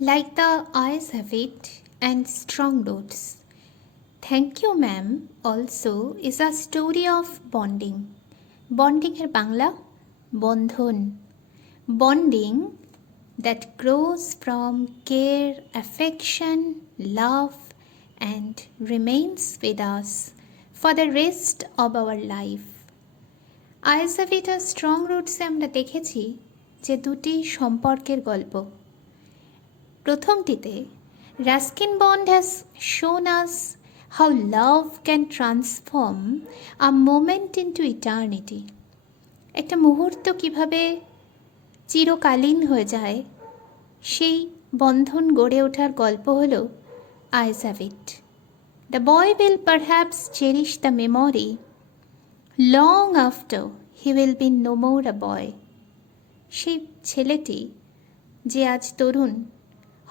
Like the eyes have it and strong roots. Thank you, ma'am, also is a story of bonding. Bonding এর বাংলা বন্ধন. Bonding that grows from care, affection, love, and remains with us for the rest of our life. Eyes of it আর strong রুটসে আমরা দেখেছি যে দুটি সম্পর্কের গল্প। প্রথমটিতে Ruskin bond has শোন আস how love can transform a moment into eternity. একটা মুহূর্ত কিভাবে চিরকালীন হয়ে যায় সেই বন্ধন গড়ে ওঠার গল্প হল eyes of it. The boy will perhaps cherish the memory long after he will be no more a boy. সেই ছেলেটি যে আজ তরুণ,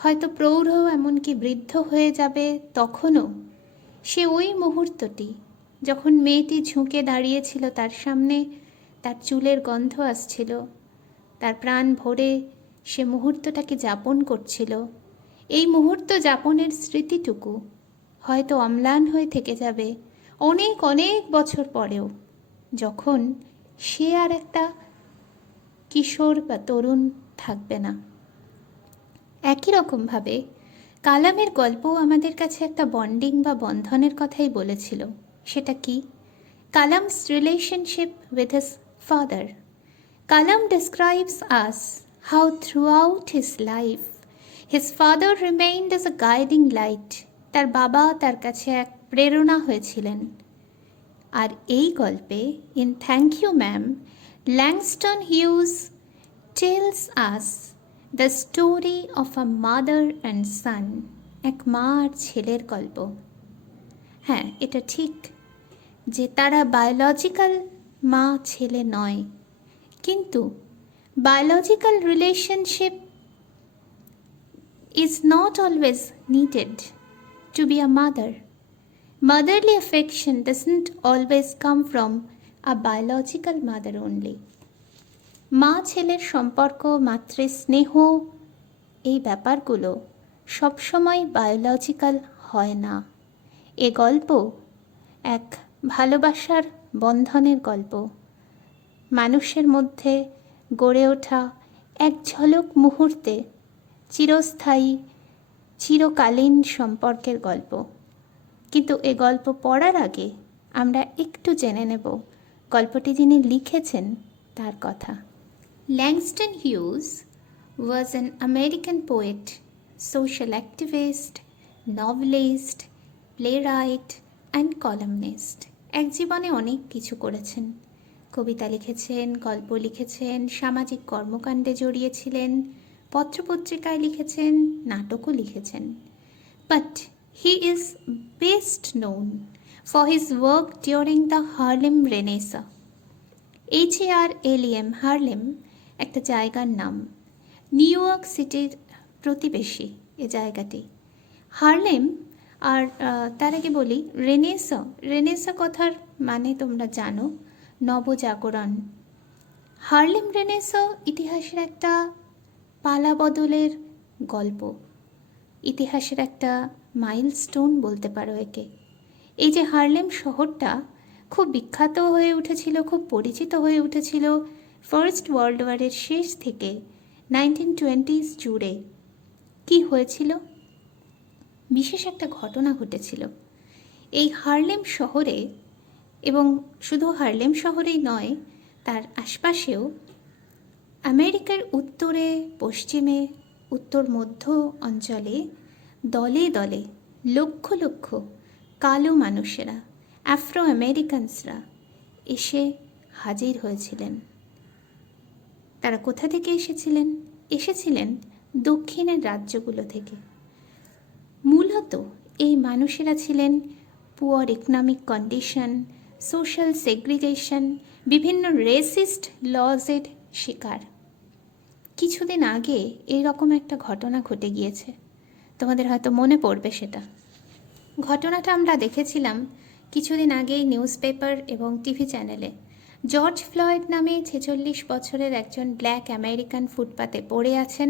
হয়তো প্রৌঢ় এমনকি বৃদ্ধ হয়ে যাবে, তখনও সে ওই মুহূর্তটি যখন মেয়েটি ঝুঁকে দাঁড়িয়েছিল তার সামনে, তার চুলের গন্ধ আসছিল, তার প্রাণ ভরে সে মুহূর্তটাকে যাপন করছিল, এই মুহূর্ত যাপনের স্মৃতিটুকু হয়তো অম্লান হয়ে থেকে যাবে অনেক অনেক বছর পরেও, যখন সে আর একটা কিশোর বা তরুণ থাকবে না। একই রকমভাবে কালামের গল্পও আমাদের কাছে একটা বন্ডিং বা বন্ধনের কথাই বলেছিল। সেটা কি? Kalam's relationship with his father. Kalam describes us how throughout his life his father remained as a guiding light. তার বাবা তার কাছে এক প্রেরণা হয়েছিলেন। আর এই গল্পে in thank you ma'am, Langston Hughes tells us the story of a mother and son. এক মা আর ছেলের গল্প। হ্যাঁ, এটা ঠিক যে তারা বায়োলজিক্যাল মা ছেলে নয়, কিন্তু biological relationship is not always needed to be a mother. Motherly affection doesn't always come from a biological mother only. মা ছেলের সম্পর্ক, মাতৃস্নেহ, এই ব্যাপারগুলো সবসময় বায়োলজিক্যাল হয় না। এ গল্প এক ভালোবাসার বন্ধনের গল্প, মানুষের মধ্যে গড়ে ওঠা এক ঝলক মুহূর্তে চিরস্থায়ী চিরকালীন সম্পর্কের গল্প। কিন্তু এ গল্প পড়ার আগে আমরা একটু জেনে নেব গল্পটি যিনি লিখেছেন তার কথা। Langston huge was an American poet, social activist, novelist, playwright and columnist. এক জীবনে অনেক কিছু করেছেন। কবিতা লিখেছেন, গল্প লিখেছেন, সামাজিক কর্মকাণ্ডে জড়িয়েছিলেন, পত্রপত্রিকায় লিখেছেন, নাটকও লিখেছেন। But he is best known for his work during the Harlem Renaissance. HARLEM, Harlem একটা জায়গার নাম, নিউ ইয়র্ক সিটির প্রতিবেশী এ জায়গাটি। হার্লেম আর তার আগে বলি রেনেসা কথার মানে তোমরা জানো, নবজাগরণ। হার্লেম রেনেসা ইতিহাসের একটা পালা বদলের গল্প, ইতিহাসের একটা মাইলস্টোন বলতে পারো একে। এই যে হার্লেম শহরটা খুব বিখ্যাত হয়ে উঠেছিল, খুব পরিচিত হয়ে উঠেছিল ফার্স্ট ওয়ার্ল্ড ওয়ারের শেষ থেকে 1920s জুড়ে। কি হয়েছিল? বিশেষ একটা ঘটনা ঘটেছিল এই হার্লেম শহরে, এবং শুধু হার্লেম শহরেই নয়, তার আশপাশেও আমেরিকার উত্তরে, পশ্চিমে, উত্তর মধ্য অঞ্চলে দলে দলে লক্ষ লক্ষ কালো মানুষেরা, আফ্রো আমেরিকানসরা এসে হাজির হয়েছিলেন। তারা কোথা থেকে এসেছিলেন দক্ষিণের রাজ্যগুলো থেকে। মূলত এই মানুষেরা ছিলেন poor economic condition, social segregation, বিভিন্ন রেসিস্ট লজের শিকার। কিছুদিন আগে এইরকম একটা ঘটনা ঘটে গিয়েছে, তোমাদের হয়তো মনে পড়বে সেটা। ঘটনাটা আমরা দেখেছিলাম কিছুদিন আগেই নিউজ পেপার এবং টিভি চ্যানেলে। জর্জ ফ্লয়েড নামে 46 বছরের একজন ব্ল্যাক আমেরিকান ফুটপাতে পড়ে আছেন।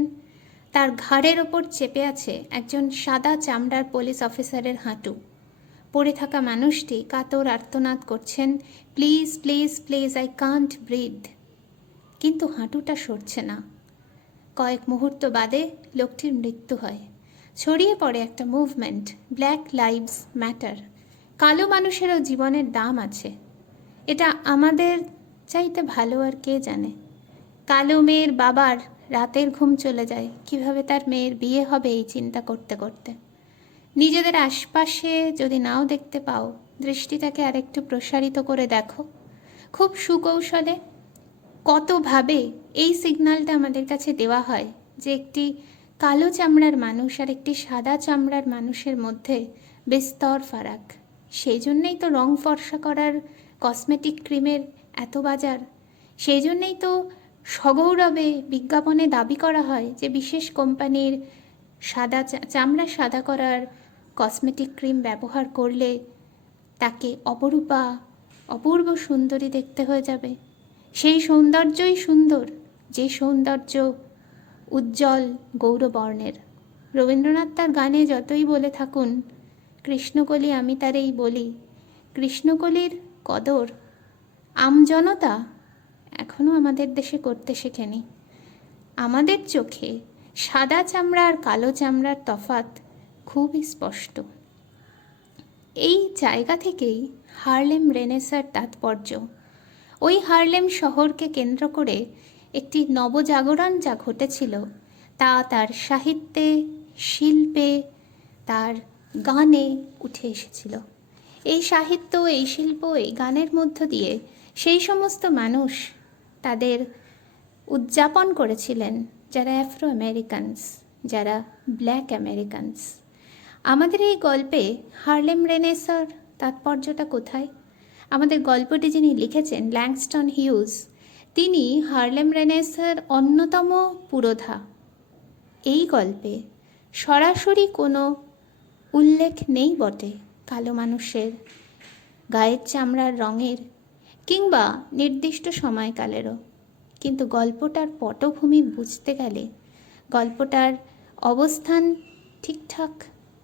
তার ঘাড়ের ওপর চেপে আছে একজন সাদা চামড়ার পুলিশ অফিসারের হাঁটু। পড়ে থাকা মানুষটি কাতর আর্তনাদ করছেন, please please please, I can't breathe. কিন্তু হাঁটুটা সরছে না। কয়েক মুহূর্ত বাদে লোকটির মৃত্যু হয়। ছড়িয়ে পড়ে একটা মুভমেন্ট, ব্ল্যাক লাইভস ম্যাটার। কালো মানুষেরও জীবনের দাম আছে, এটা আমাদের চাইতে ভালো আর কে জানে। কালো মেয়ের বাবার রাতের ঘুম চলে যায়, কিভাবে তার মেয়ের বিয়ে হবে এই চিন্তা করতে করতে। নিজেদের আশপাশে যদি নাও দেখতে পাও, দৃষ্টিটাকে আরেকটু প্রসারিত করে দেখো। খুব সুকৌশলে কতভাবে এই সিগন্যালটা আমাদের কাছে দেওয়া হয় যে একটি কালো চামড়ার মানুষ আর একটি সাদা চামড়ার মানুষের মধ্যে বিস্তর ফারাক। সেই জন্যেই তো রং ফর্সা করার কসমেটিক ক্রিমের এত বাজার। সেই জন্যেই তো সগৌরবে বিজ্ঞাপনে দাবি করা হয় যে বিশেষ কোম্পানির সাদা চামড়া সাদা করার কসমেটিক ক্রিম ব্যবহার করলে তাকে অপরূপা অপূর্ব সুন্দরী দেখতে হয়ে যাবে। সেই সৌন্দর্যই সুন্দর যে সৌন্দর্য উজ্জ্বল গৌরবর্ণের। রবীন্দ্রনাথ তার গানে যতই বলে থাকুন, কৃষ্ণকলি আমি তারেই বলি, কৃষ্ণকলির কদর আমজনতা এখনও আমাদের দেশে করতে শেখেনি। আমাদের চোখে সাদা চামড়া আর কালো চামড়ার তফাৎ খুবই স্পষ্ট। এই জায়গা থেকেই হারলেম রেনেসার তাৎপর্য। ওই হারলেম শহরকে কেন্দ্র করে একটি নবজাগরণ যা ঘটেছিল তা তার সাহিত্যে, শিল্পে, তার গানে উঠে এসেছিল। এই সাহিত্য, এই শিল্প, এই গানের মধ্য দিয়ে সেই সমস্ত মানুষ তাদের উদযাপন করেছিলেন যারা আফ্রো আমেরিকানস, যারা ব্ল্যাক আমেরিকানস। আমাদের এই গল্পে হারলেম রেনেসার তাৎপর্যটা কোথায়? আমাদের গল্পটি যিনি লিখেছেন, ল্যাংস্টন হিউজ, তিনি হারলেম রেনেসার অন্যতম পুরোধা। এই গল্পে সরাসরি কোনো উল্লেখ নেই বটে কালো মানুষের গায়ের চামড়ার রঙের কিংবা নির্দিষ্ট সময়কালেরও, কিন্তু গল্পটার পটভূমি বুঝতে গেলে, গল্পটার অবস্থান ঠিকঠাক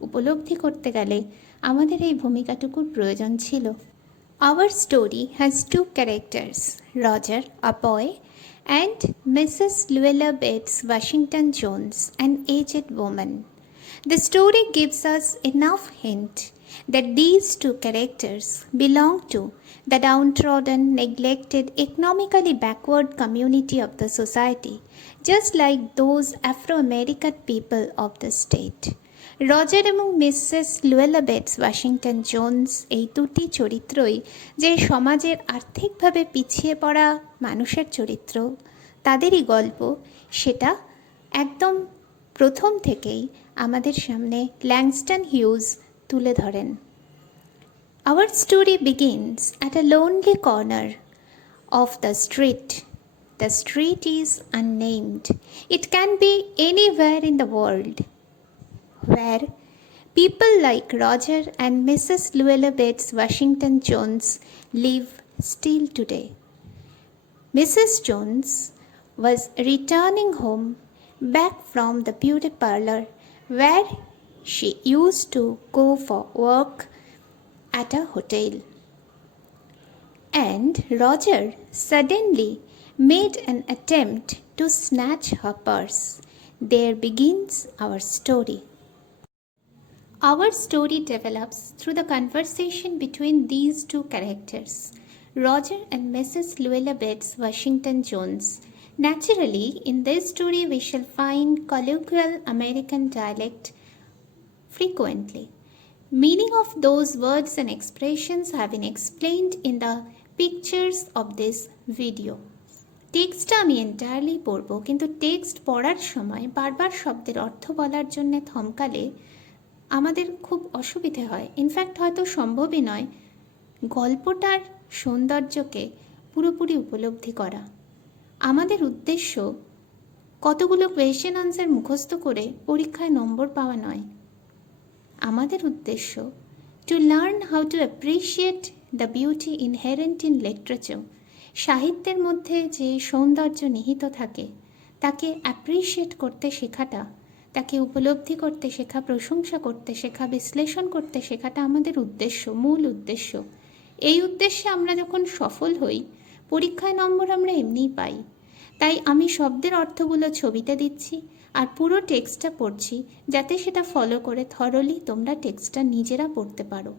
উপলব্ধি করতে গেলে আমাদের এই ভূমিকাটুকুর প্রয়োজন ছিল। Our story has two characters, Roger, a boy, and Mrs. Luella Bates Washington Jones, an aged woman. The story gives us enough hint that these two characters belong to the downtrodden, neglected, economically backward community of the society, just like those Afro-American people of the state. Roger এবং Mrs Luella Bates Washington Jones এই দুটি চরিত্রই যে সমাজের আর্থিকভাবে পিছিয়ে পড়া মানুষের চরিত্র, তাদেরই গল্প, সেটা একদম প্রথম থেকেই আমাদের সামনে ল্যাংস্টন হিউজ তুলে ধরেন। Our story begins at a lonely corner of the street. The street is unnamed. It can be anywhere in the world, where people like Roger and Mrs. Luella Bates Washington Jones live still today. Mrs. Jones was returning home back from the beauty parlor where she used to go for work at a hotel. And Roger suddenly made an attempt to snatch her purse. There begins our story. Our story develops through the conversation between these two characters, Roger and Mrs. Luella Bates Washington Jones. Naturally, in this story we shall find colloquial American dialect frequently. Meaning of those words and expressions have been explained in the pictures of this video. টেক্সটটা আমি entirely পড়ব, কিন্তু text পড়ার সময় বারবার শব্দের অর্থ বলার জন্য থমকালে আমাদের খুব অসুবিধে হয়। ইনফ্যাক্ট হয়তো সম্ভবই নয় গল্পটার সৌন্দর্যকে পুরোপুরি উপলব্ধি করা। আমাদের উদ্দেশ্য কতগুলো কোয়েশ্চেন আনসার মুখস্থ করে পরীক্ষায় নম্বর পাওয়া নয়। আমাদের উদ্দেশ্য to learn how to appreciate the beauty inherent in literature. সাহিত্যের মধ্যে যে সৌন্দর্য নিহিত থাকে তাকে অ্যাপ্রিসিয়েট করতে শেখাটা, তাকে উপলব্ধি করতে শেখা, প্রশংসা করতে শেখা, বিশ্লেষণ করতে শেখাটা আমাদের উদ্দেশ্য, মূল উদ্দেশ্য। এই উদ্দেশ্যে আমরা যখন সফল হই, পরীক্ষায় নম্বর আমরা এমনিই পাই। তাই আমি শব্দের অর্থগুলো ছবিতে দিচ্ছি আর পুরো টেক্সটটা পড়ছি, যাতে সেটা ফলো করে থরলি তোমরা টেক্সটটা নিজেরা পড়তে পারো।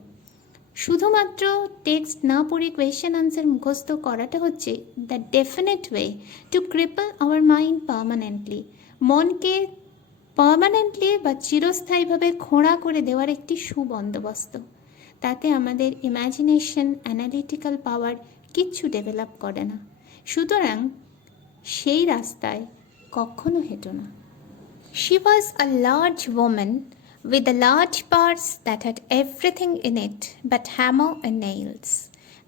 শুধুমাত্র টেক্সট না পড়ে কোয়েশ্চেন আনসার মুখস্থ করাটা হচ্ছে the definite way to cripple our mind permanently. মনকে পার্মানেন্টলি বা চিরস্থায়ীভাবে খোঁড়া করে দেওয়ার একটি সুবন্দোবস্ত। তাতে আমাদের ইম্যাজিনেশন, অ্যানালিটিক্যাল পাওয়ার কিচ্ছু ডেভেলপ করে না। সুতরাং সেই রাস্তায় কখনো হেঁটো না। She was a large woman with a large purse that had everything in it but hammer and nails.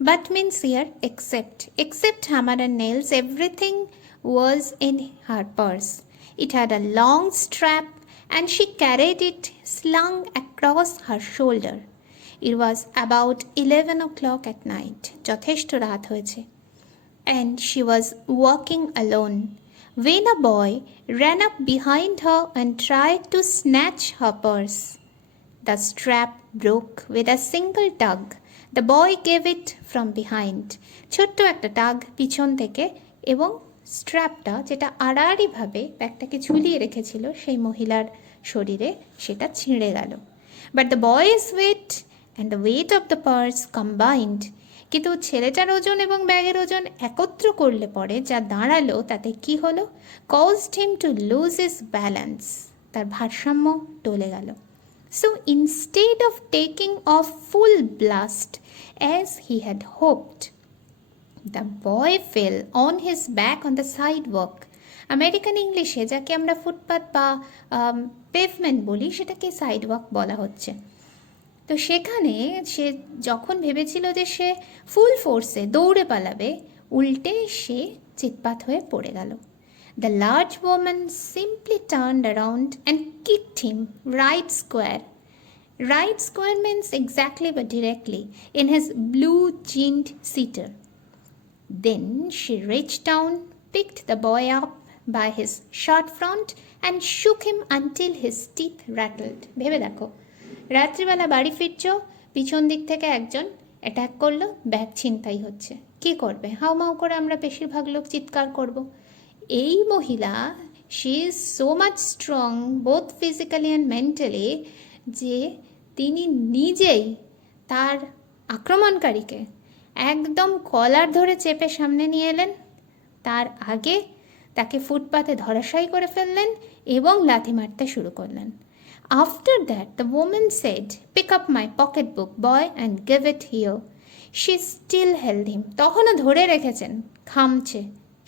But means here except hammer and nails, everything was in her purse. It had a long strap and she carried it slung across her shoulder. It was about 11 o'clock at night. যথেষ্ট রাত হয়েছে। And she was walking alone when a boy ran up behind her and tried to snatch her purse. The strap broke with a single tug. The boy gave it from behind. ছোট্ট একটা টাগ পিছন থেকে, এবং স্ট্র্যাপটা যেটা আড়াআড়িভাবে ব্যাগটাকে ঝুলিয়ে রেখেছিল সেই মহিলার শরীরে, সেটা ছিঁড়ে গেল। But the boy's weight and the weight of the purse combined, কিন্তু ছেলেটার ওজন এবং ব্যাগের ওজন একত্র করলে পরে যা দাঁড়ালো, তাতে কি হলো? caused him to lose his balance, তার ভারসাম্য টলে গেল। So instead of taking off full blast as he had hoped, the boy fell on his back on the sidewalk. American ইংলিশে যাকে আমরা ফুটপাথ বা পেভমেন্ট বলি, সেটাকে সাইডওয়াক বলা হচ্ছে। তো সেখানে সে যখন ভেবেছিল যে সে ফুল ফোর্সে দৌড়ে পালাবে, উল্টে সে চিৎপাত হয়ে পড়ে গেল। The large woman simply turned around and kicked him right square. Right square means exactly বা directly in his blue jeaned sitter. Then she reached down, picked the boy up by his short front and shook him until his teeth rattled. ভেবে দেখো, রাত্রিবেলা বাড়ি ফিরছ, পিছন দিক থেকে একজন attack করলো, ব্যাগ ছিনতাই হচ্ছে, কি করবে? হাউমাউ করে আমরা বেশিরভাগ লোক চিৎকার করব। এই মহিলা, she is so much strong both physically and mentally, যে তিনি নিজেই তার আক্রমণকারীকে একদম কলার ধরে চেপে সামনে নিয়ে এলেন, তার আগে তাকে ফুটপাতে ধরাশায়ী করে ফেললেন এবং লাথি মারতে শুরু করলেন। After that, the woman said, "Pick up my pocketbook, boy, and give it here." She still held him. তখনও ধরে রেখেছেন, খামছে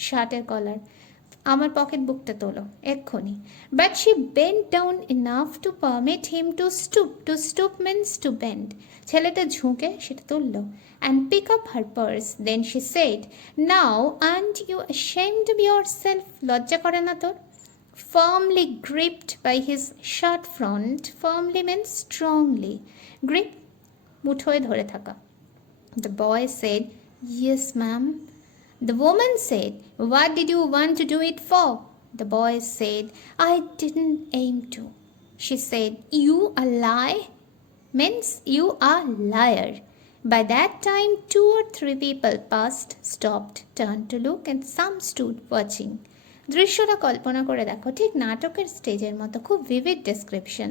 শার্টের কলার। আমার পকেট বুকটা তোলো এক্ষুনি। But she bent down enough to permit him to stoop. To stoop means to bend. ছেলেটা ঝুঁকে সেটা তুললো। And pick up her purse. Then she said, "Now, aren't you ashamed of yourself?" লজ্জা করে না তোর? Firmly gripped by his shirt front. Firmly means strongly. Grip, মুঠোয় ধরে থাকা। The boy said, "Yes, ma'am." The woman said, "What did you want to do it for?" The boy said, "I didn't aim to." She said, "You a lie?" Means you are liar. By that time, 2 or 3 people passed, stopped, turned to look, and some stood watching. দৃশ্যটা কল্পনা করে দেখো, ঠিক নাটকের স্টেজের মতো, খুব vivid description.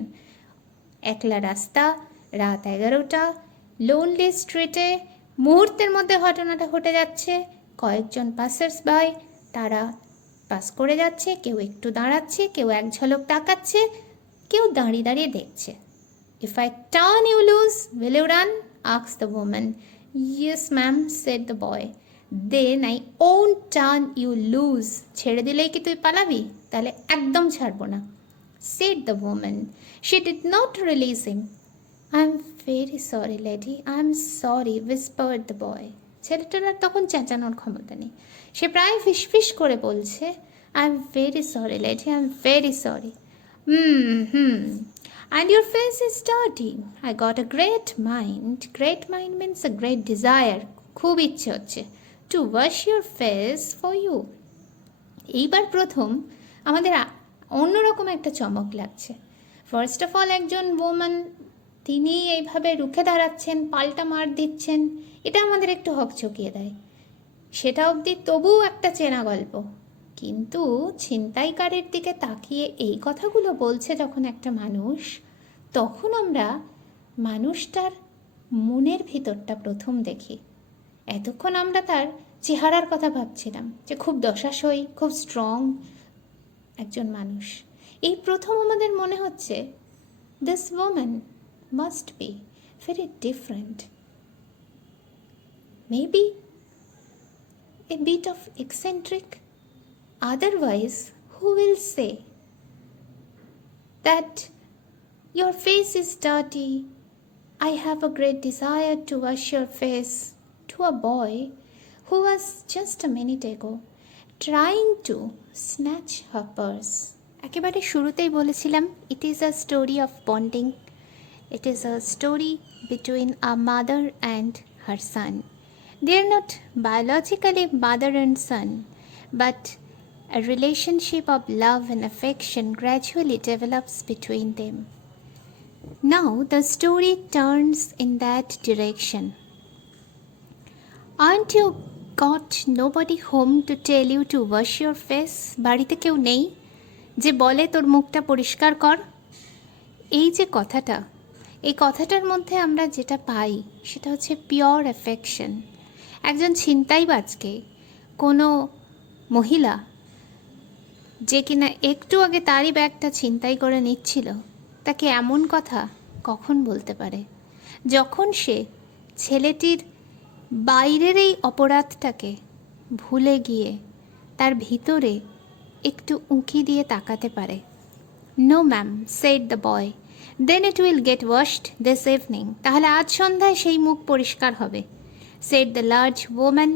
একলা রাস্তা, রাত 11টা, লোনলি স্ট্রিটে, মুহূর্তের মধ্যে ঘটনাটা ঘটে যাচ্ছে। কয়েকজন পাসার্স বাই, তারা পাস করে যাচ্ছে, কেউ একটু দাঁড়াচ্ছে, কেউ এক ঝলক তাকাচ্ছে, কেউ দাঁড়িয়ে দাঁড়িয়ে দেখছে। "If I turn you loose, will you run?" asked the woman. "Yes, ma'am," said the boy. "Then I won't turn you loose." ছেড়ে দিলেই কি তুই পালাবি? তাহলে একদম ছাড়বো না, said the woman. She did not release him. "I'm very sorry, lady. I'm sorry," whispered the boy. ছেলেটার আর তখন চেঁচানোর ক্ষমতা নেই, সে প্রায় ফিসফিস করে বলছে, "I'm very sorry, lady. I'm very sorry." "And your face is dirty. I got a great mind." Great mind means a great desire. খুব ইচ্ছে হচ্ছে, to wash your face for you. এইবার প্রথম আমাদের অন্যরকম একটা চমক লাগছে। ফার্স্ট অফ অল একজন ওম্যান, তিনি এইভাবে রুখে দাঁড়াচ্ছেন, পাল্টা মার দিচ্ছেন, এটা আমাদের একটু হকচকিয়ে দেয়। সেটা অবধি তবুও একটা চেনা গল্প, কিন্তু ছিনতাইকারীর দিকে তাকিয়ে এই কথাগুলো বলছে যখন একটা মানুষ, তখন আমরা মানুষটার মনের ভিতরটা প্রথম দেখি। এতক্ষণ আমরা তার চেহারার কথা ভাবছিলাম যে খুব দশাসই, খুব স্ট্রং একজন মানুষ। এই প্রথম আমাদের মনে হচ্ছে this woman must be very different, maybe a bit of eccentric. Otherwise, who will say that your face is dirty? I have a great desire to wash your face, to a boy who was just a minute ago trying to snatch her purse. একেবারে শুরুতেই বলেছিলাম, it is a story of bonding. It is a story between a mother and her son. They are not biologically mother and son, but a relationship of love and affection gradually develops between them. Now the story turns in that direction. Aren't you got nobody home to tell you to wash your face? বাড়িতে কেউ নেই যে বলে তোর মুখটা পরিষ্কার কর? এই যে কথাটা, এই কথাটার মধ্যে আমরা যেটা পাই সেটা হচ্ছে পিওর অ্যাফেকশন। একজন ছিনতাইবাজকে কোনো মহিলা, যে কিনা একটু আগে তারই ব্যাগটা ছিনতাই করে নিচ্ছিল, তাকে এমন কথা কখন বলতে পারে, যখন সে ছেলেটির বাইরের এই অপরাধটাকে ভুলে গিয়ে তার ভিতরে একটু উঁকি দিয়ে তাকাতে পারে? No ma'am, said the boy, then it will get washed this evening. তাহলে আজ সন্ধ্যায় সেই মুখ পরিষ্কার হবে, said the large woman,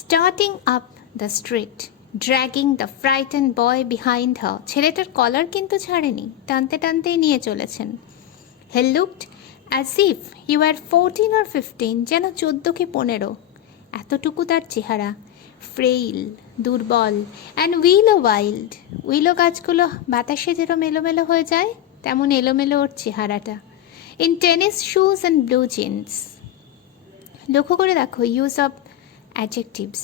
starting up the street, dragging the frightened boy behind her. ছেলেটার কলার কিন্তু ছাড়েনি, টানতে টানতেই নিয়ে চলেছেন। He looked as if he were 14 or 15, যেন 14 কি 15। এতটুকু তার চেহারা, ফ্রেইল, দুর্বল, অ্যান্ড উইলো ওয়াইল্ড। উইলো গাছগুলো বাতাসে যেরকম এলোমেলো হয়ে যায়, তেমন এলোমেলো ওর চেহারাটা। In tennis shoes and blue jeans. লক্ষ্য করে দেখো use of adjectives,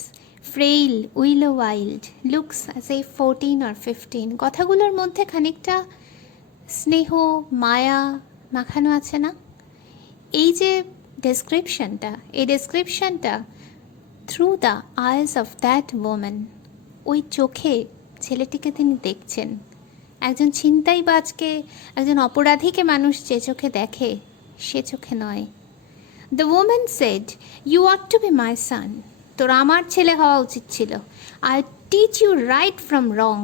frail, willow wild, looks as a 14 or 15। কথাগুলোর মধ্যে খানিকটা স্নেহ, মায়া মাখানো আছে না? এই যে ডেসক্রিপশনটা, এই ডেসক্রিপশনটা through the eyes of that woman, ওই চোখে ছেলেটিকে তিনি দেখছেন। একজন ছিনতাইবাজকে, একজন অপরাধীকে মানুষ যে চোখে দেখে, সে চোখে নয়। The woman said, "You ought to be my son." তোর আমার ছেলে হওয়া উচিত ছিল। I'll teach you right from wrong.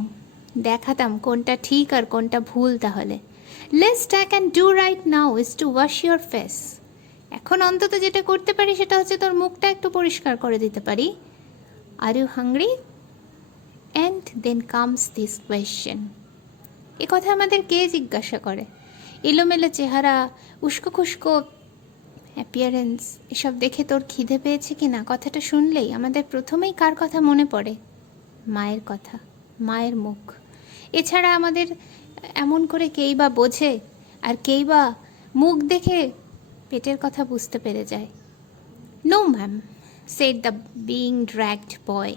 দেখাতাম কোনটা ঠিক আর কোনটা ভুল তাহলে। Least I can do right now is to wash your face. এখন অন্তত যেটা করতে পারি সেটা হচ্ছে তোর মুখটা একটু পরিষ্কার করে দিতে পারি। Are you hungry? And then comes this question. এ কথা আমাদের কে জিজ্ঞাসা করে? এলোমেলো চেহারা, উস্কো খুস্কো অ্যাপিয়ারেন্স, এসব দেখে তোর খিদে পেয়েছে কি না কথাটা শুনলেই আমাদের প্রথমেই কার কথা মনে পড়ে? মায়ের কথা, মায়ের মুখ। এছাড়া আমাদের এমন করে কেই বা বোঝে, আর কেই বা মুখ দেখে পেটের কথা বুঝতে পেরে যায়। No ma'am, said the being dragged boy,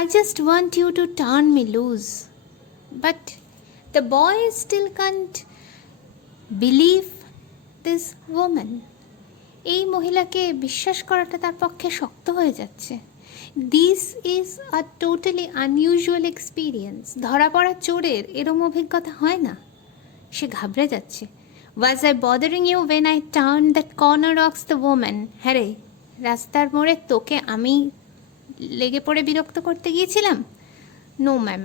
I just want you to turn me loose. But the boy still can't believe this woman. এই মহিলাকে বিশ্বাস করাটা তার পক্ষে শক্ত হয়ে যাচ্ছে। This is a totally unusual experience. ধরা পড়া চোরের এরম অভিজ্ঞতা হয় না। সে ঘাবড়ে যাচ্ছে। Was I bothering you when I turn that corner অক্স দ্য ওম্যান? হ্যাঁ রে, রাস্তার মোড়ে তোকে আমি লেগে পড়ে বিরক্ত করতে গিয়েছিলাম? No ma'am,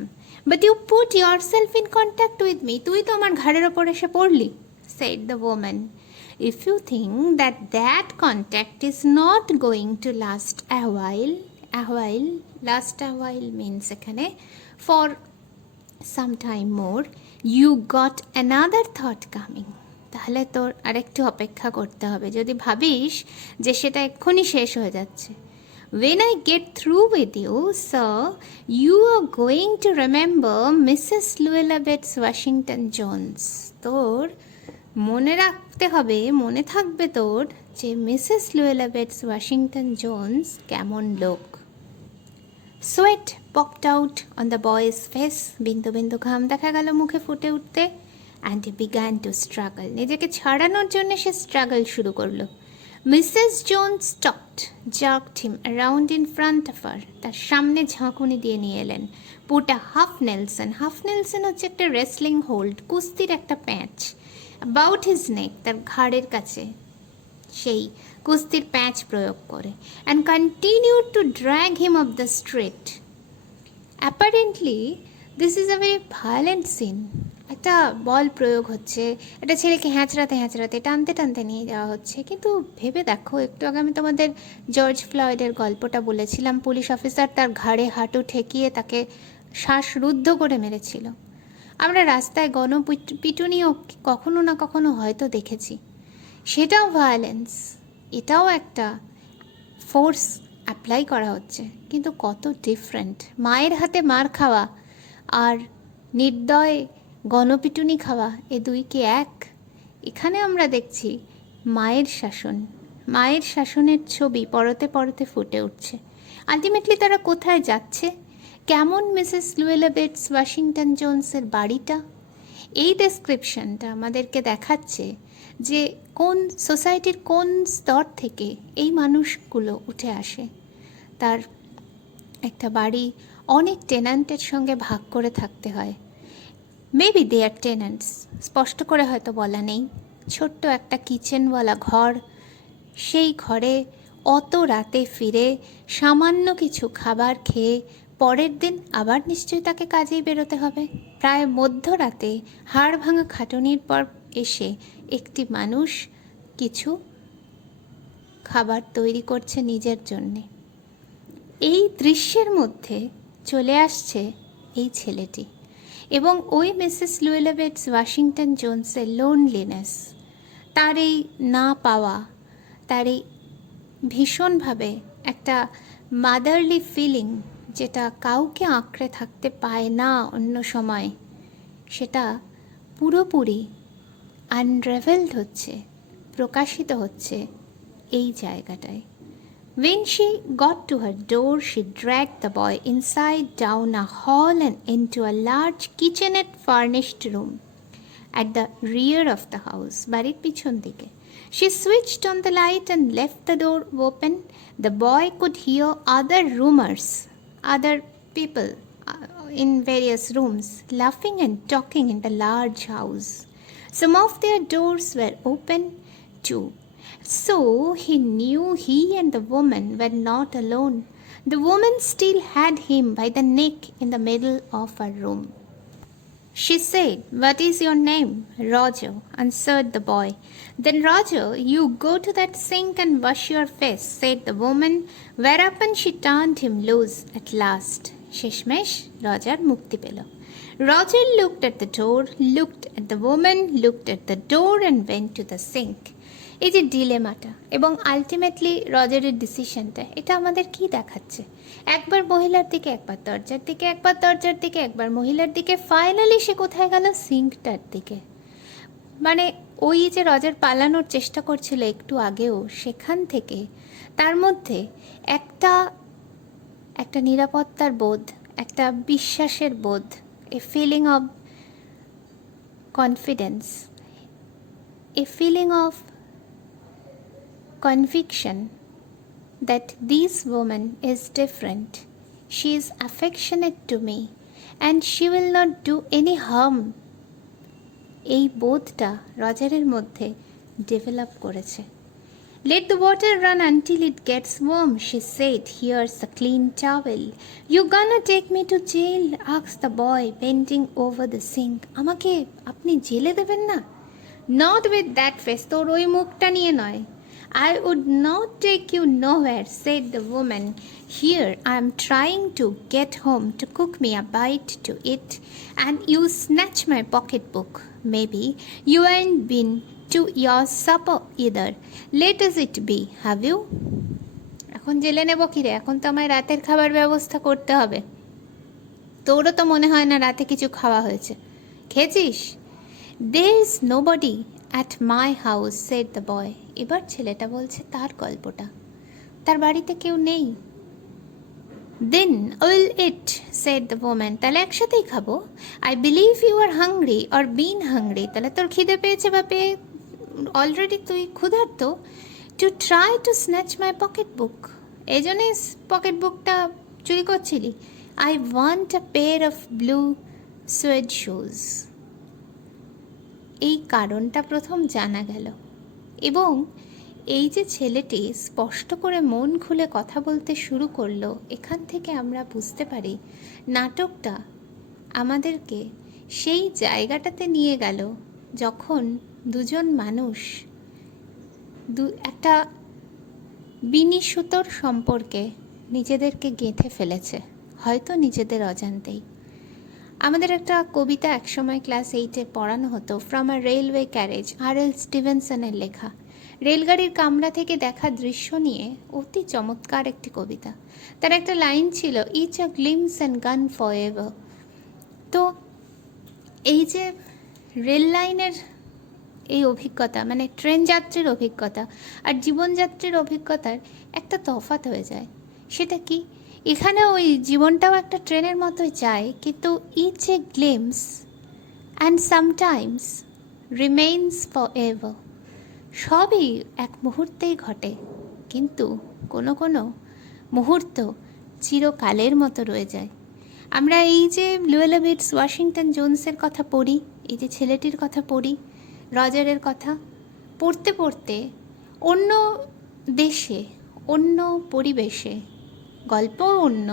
but you put yourself in contact with me. তুই তো আমার ঘাড়ের ওপর এসে পড়লি, said the woman. If you think that that contact is not going to last a while means এখানে for some time more, you got another thought coming. তাহলে তোর আরেকটু অপেক্ষা করতে হবে যদি ভাবিস যে সেটা এক্ষুনি শেষ হয়ে যাচ্ছে। When I get through with you, sir, you are going to remember Mrs. Luella Bates Washington Jones. তোর মনে রাখতে হবে, মনে থাকবে তোর যে Mrs Luella Bates Washington Jones কেমন লোক। Sweat popped out on the boy's face, বিন্দু বিন্দু ঘাম দেখা গেল মুখে ফুটে উঠতে। And he began to struggle, নিজেকে ছাড়ানোর জন্য সে স্ট্রাগল শুরু করলো। Mrs Jones stopped, jerked him around in front of her, তার সামনে ঝাঁকুনি দিয়ে নিয়ে এলেন। Put a half nelson, half nelson হচ্ছে একটা রেসলিং হোল্ড, কুস্তির একটা প্যাঁচ, অ্যাবাউট হিজ নেক, তার ঘাড়ের কাছে সেই কুস্তির প্যাঁচ প্রয়োগ করে। And continue to drag him off the street. Apparently this is a very violent scene. একটা বল প্রয়োগ হচ্ছে, একটা ছেলেকে হ্যাঁচড়াতে হ্যাঁচড়াতে টানতে টানতে নিয়ে যাওয়া হচ্ছে। কিন্তু ভেবে দেখো, একটু আগে আমি তোমাদের জর্জ ফ্লয়েডের গল্পটা বলেছিলাম, পুলিশ অফিসার তার ঘাড়ে হাঁটু ঠেকিয়ে তাকে শ্বাসরুদ্ধ করে মেরেছিল। আমরা রাস্তায় গণপিটুনিও কখনো না কখনো হয়তো দেখেছি, সেটাও ভায়োলেন্স, এটাও একটা ফোর্স অ্যাপ্লাই করা হচ্ছে, কিন্তু কত ডিফারেন্ট। মায়ের হাতে মার খাওয়া আর নির্দয় গণপিটুনি খাওয়া, এ দুই কি এক? এখানে আমরা দেখছি মায়ের শাসন, মায়ের শাসনের ছবি পরতে পরতে ফুটে উঠছে। আলটিমেটলি তারা কোথায় যাচ্ছে? কেমন মিসেস লুয়েলা বেটস ওয়াশিংটন জোন্সের বাড়িটা? এই ডেসক্রিপশনটা আমাদেরকে দেখাচ্ছে যে কোন সোসাইটির কোন স্তর থেকে এই মানুষগুলো উঠে আসে। তার একটা বাড়ি অনেক টেন্যান্টের সঙ্গে ভাগ করে থাকতে হয়। মেবি দে আর টেন্যান্টস, স্পষ্ট করে হয়তো বলা নেই। ছোট্ট একটা কিচেনওয়ালা ঘর, সেই ঘরে অত রাতে ফিরে সামান্য কিছু খাবার খেয়ে পরের দিন আবার নিশ্চয়ই তাকে কাজেই বেরোতে হবে। প্রায় মধ্যরাতে হাড় ভাঙা খাটুনির পর এসে একটি মানুষ কিছু খাবার তৈরি করছে নিজের জন্যে। এই দৃশ্যের মধ্যে চলে আসছে এই ছেলেটি এবং ওই মিসেস লুয়েলা বেটস ওয়াশিংটন জোন্সের লোনলিনেস, তার এই না পাওয়া, তার এই ভীষণভাবে একটা মাদারলি ফিলিং, যেটা কাউকে আঁকড়ে থাকতে পায় না অন্য সময়, সেটা পুরোপুরি আনরেভেলড হচ্ছে, প্রকাশিত হচ্ছে এই জায়গাটায়। When she got to her door, she dragged the boy inside, down a hall and into a large kitchenette furnished room at the rear of the house, বাড়ির পিছন দিকে। She switched on the light and left the door open. The boy could hear other roomers, other people in various rooms, laughing and talking in the large house. Some of their doors were open too. So he knew he and the woman were not alone. The woman still had him by the neck in the middle of her room. She said, "What is your name?" "Roger," answered the boy. "Then, Roger, you go to that sink and wash your face," said the woman, whereupon she turned him loose at last. শেষমেশ Roger মুক্তি পেল। Roger looked at the door, looked at the woman, looked at the door and went to the sink. এই যে ডিলেমাটা এবং ultimately রজারের ডিসিশনটা, এটা আমাদের কি দেখাচ্ছে? একবার মহিলার দিকে, একবার দরজার দিকে, একবার দরজার দিকে, একবার মহিলার দিকে, ফাইনালি সে কোথায় গেল? সিঙ্কটার দিকে। মানে ওই যে রজার পালানোর চেষ্টা করছিল একটু আগেও, সেখান থেকে তার মধ্যে একটা নিরাপত্তার বোধ, একটা বিশ্বাসের বোধ, a feeling of confidence, a feeling of conviction that this woman is different. She is affectionate to me and she will not do any harm. এই বোধটা রজারের মধ্যে ডেভেলপ করেছে। Let the water run until it gets warm, she said. Here's a clean towel. You gonna take me to jail? asked the boy, bending over the sink. আমাকে আপনি জেলে দেবেন না? Not with that face, তোর ওই মুখটা নিয়ে নয়। I would not take you nowhere, said the woman. Here I am trying to get home to cook me a bite to eat, and you snatch my pocketbook. Maybe you ain't been to your supper either. Let us it be, have you? এখন জেলে নেব কি রে, এখন তো আমায় রাতের খাবার ব্যবস্থা করতে হবে। তোরও তো মনে হয় না রাতে কিছু খাওয়া হয়েছে, খেয়েছিস? There is nobody at my house, said the boy. এবার ছেলেটা বলছে তার গল্পটা, তার বাড়িতে কেউ নেই। Then we'll eat, said the woman. তাহলে একসাথেই খাবো। I believe you are hungry or been hungry. তাহলে তোর খিদে পেয়েছে বা পেয়ে অলরেডি তুই ক্ষুধার্ত। To try to snatch my pocket book. এই জন্যই পকেট বুকটা চুরি করছিলি। I want a pair of blue suede shoes. এই কারণটা প্রথম জানা গেল, এবং এই যে ছেলেটি স্পষ্ট করে মন খুলে কথা বলতে শুরু করলো, এখান থেকে আমরা বুঝতে পারি নাটকটা আমাদেরকে সেই জায়গাটাতে নিয়ে গেল যখন দুজন মানুষ একটা বিনি সুতোর সম্পর্কে নিজেদেরকে গেঁথে ফেলেছে, হয়তো নিজেদের অজান্তেই। আমাদের একটা কবিতা একসময় ক্লাস 8-এ পড়ানো হতো, from a railway carriage, R.L. স্টিভেনসনের লেখা। রেলগাড়ির কামরা থেকে দেখা দৃশ্য নিয়ে অতি চমৎকার একটি কবিতা। তার একটা লাইন ছিল, ইচ আ গ্লিমস অ্যান্ড গান ফর এভার। তো এই যে রেল লাইনের এই অভিজ্ঞতা, মানে ট্রেন যাত্রীর অভিজ্ঞতা আর জীবনযাত্রীর অভিজ্ঞতার একটা তফাৎ হয়ে যায়। সেটা কি, এখানে ওই জীবনটাও একটা ট্রেনের মতোই যায়, কিন্তু each a glimpse and sometimes remains forever. সবই এক মুহূর্তেই ঘটে, কিন্তু কোনো কোনো মুহূর্ত চিরকালের মতো রয়ে যায়। আমরা এই যে লুয়েলা বেটস ওয়াশিংটন জোনসের কথা পড়ি, এই যে ছেলেটির কথা পড়ি, রজারের কথা পড়তে পড়তে অন্য দেশে, অন্য পরিবেশে, গল্পও অন্য,